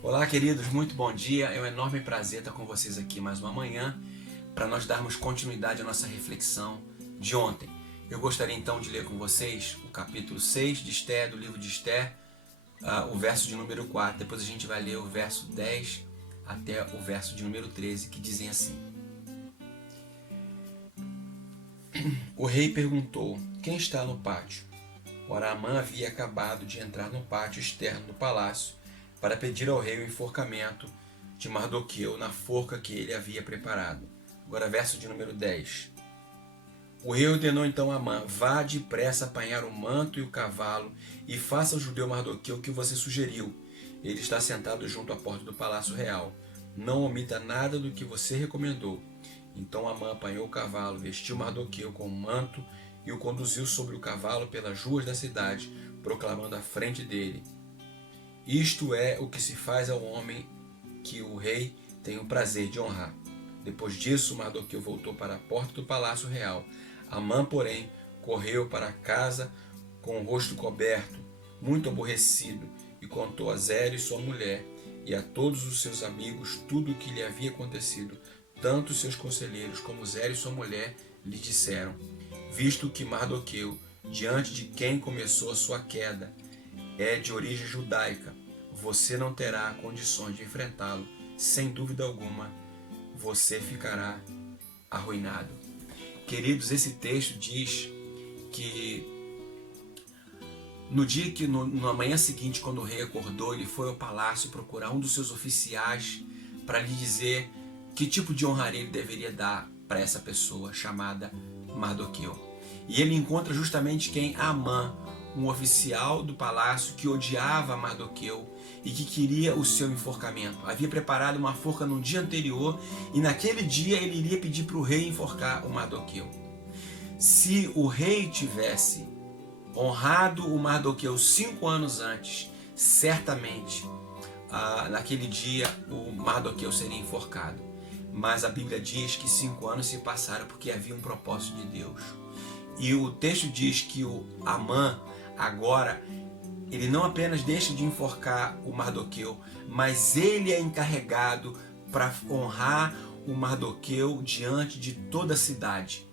Olá, queridos, muito bom dia. É um enorme prazer estar com vocês aqui mais uma manhã para nós darmos continuidade à nossa reflexão de ontem. Eu gostaria então de ler com vocês o capítulo 6 de Esther, do livro de Esther, o verso de número 4. Depois a gente vai ler o verso 10 até o verso de número 13, que dizem assim: O rei perguntou: quem está no pátio? Ora, Amã havia acabado de entrar no pátio externo do palácio para pedir ao rei o enforcamento de Mardoqueu na forca que ele havia preparado. Agora, verso de número 10. O rei ordenou então a Amã: vá depressa apanhar o manto e o cavalo e faça ao judeu Mardoqueu o que você sugeriu. Ele está sentado junto à porta do palácio real. Não omita nada do que você recomendou. Então Amã apanhou o cavalo, vestiu Mardoqueu com o manto e o conduziu sobre o cavalo pelas ruas da cidade, proclamando à frente dele: isto é o que se faz ao homem que o rei tem o prazer de honrar. Depois disso, Mardoqueu voltou para a porta do palácio real. Amã, porém, correu para casa com o rosto coberto, muito aborrecido, e contou a Zélia, sua mulher, e a todos os seus amigos tudo o que lhe havia acontecido. Tanto seus conselheiros como Zélia e sua mulher lhe disseram: visto que Mardoqueu, diante de quem começou a sua queda, é de origem judaica, você não terá condições de enfrentá-lo. Sem dúvida alguma, você ficará arruinado. Queridos, esse texto diz que na manhã seguinte, quando o rei acordou, ele foi ao palácio procurar um dos seus oficiais para lhe dizer que tipo de honraria ele deveria dar para essa pessoa chamada Mardoqueu. E ele encontra justamente quem? Amã, um oficial do palácio que odiava Mardoqueu e que queria o seu enforcamento. Havia preparado uma forca no dia anterior e naquele dia ele iria pedir para o rei enforcar o Mardoqueu. Se o rei tivesse honrado o Mardoqueu 5 anos antes, certamente naquele dia o Mardoqueu seria enforcado. Mas a Bíblia diz que 5 anos se passaram porque havia um propósito de Deus. E o texto diz que o Amã agora, ele não apenas deixa de enforcar o Mardoqueu, mas ele é encarregado para honrar o Mardoqueu diante de toda a cidade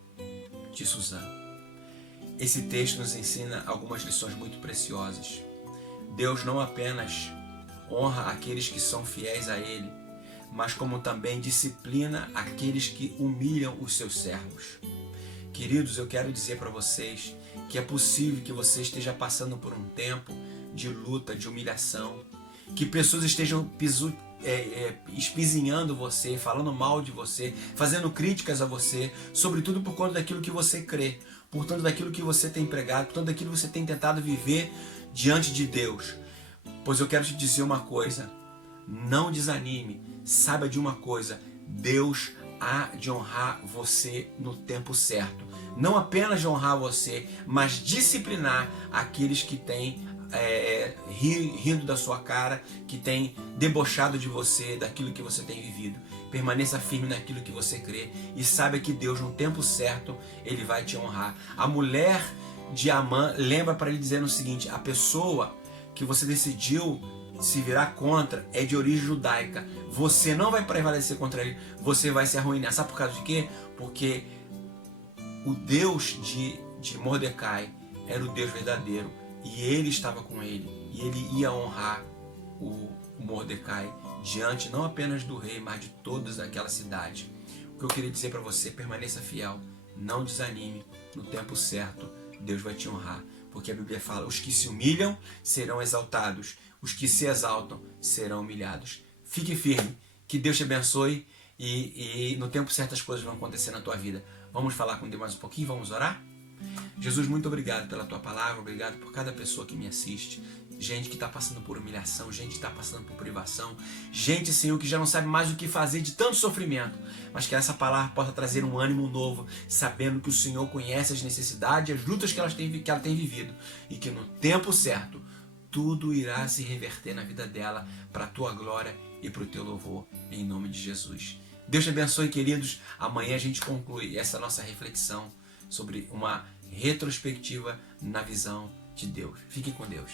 de Suzã. Esse texto nos ensina algumas lições muito preciosas. Deus não apenas honra aqueles que são fiéis a Ele, mas como também disciplina aqueles que humilham os seus servos. Queridos, eu quero dizer para vocês que é possível que você esteja passando por um tempo de luta, de humilhação, que pessoas estejam espizinhando você, falando mal de você, fazendo críticas a você, sobretudo por conta daquilo que você crê, por conta daquilo que você tem pregado, por conta daquilo que você tem tentado viver diante de Deus. Pois eu quero te dizer uma coisa: não desanime, saiba de uma coisa: Deus há de honrar você no tempo certo. Não apenas de honrar você, mas disciplinar aqueles que têm rindo da sua cara, que têm debochado de você, daquilo que você tem vivido. Permaneça firme naquilo que você crê e saiba que Deus, no tempo certo, Ele vai te honrar. A mulher de Amã lembra para ele dizer o seguinte: a pessoa que você decidiu se virar contra é de origem judaica. Você não vai prevalecer contra ele, você vai se arruinar. Sabe por causa de quê? Porque o Deus de Mordecai era o Deus verdadeiro e ele estava com ele e ele ia honrar o Mordecai diante não apenas do rei, mas de toda aquela cidade. O que eu queria dizer para você: permaneça fiel, não desanime, no tempo certo Deus vai te honrar. Porque a Bíblia fala: os que se humilham serão exaltados, os que se exaltam serão humilhados. Fique firme, que Deus te abençoe e no tempo certo as coisas vão acontecer na tua vida. Vamos falar com Deus mais um pouquinho, vamos orar? Jesus, muito obrigado pela tua palavra, obrigado por cada pessoa que me assiste, gente que está passando por humilhação, gente que está passando por privação, gente, Senhor, que já não sabe mais o que fazer de tanto sofrimento, mas que essa palavra possa trazer um ânimo novo, sabendo que o Senhor conhece as necessidades e as lutas que ela tem vivido e que no tempo certo tudo irá se reverter na vida dela para a tua glória e para o teu louvor, em nome de Jesus. Deus te abençoe, queridos. Amanhã a gente conclui essa nossa reflexão sobre uma retrospectiva na visão de Deus. Fiquem com Deus.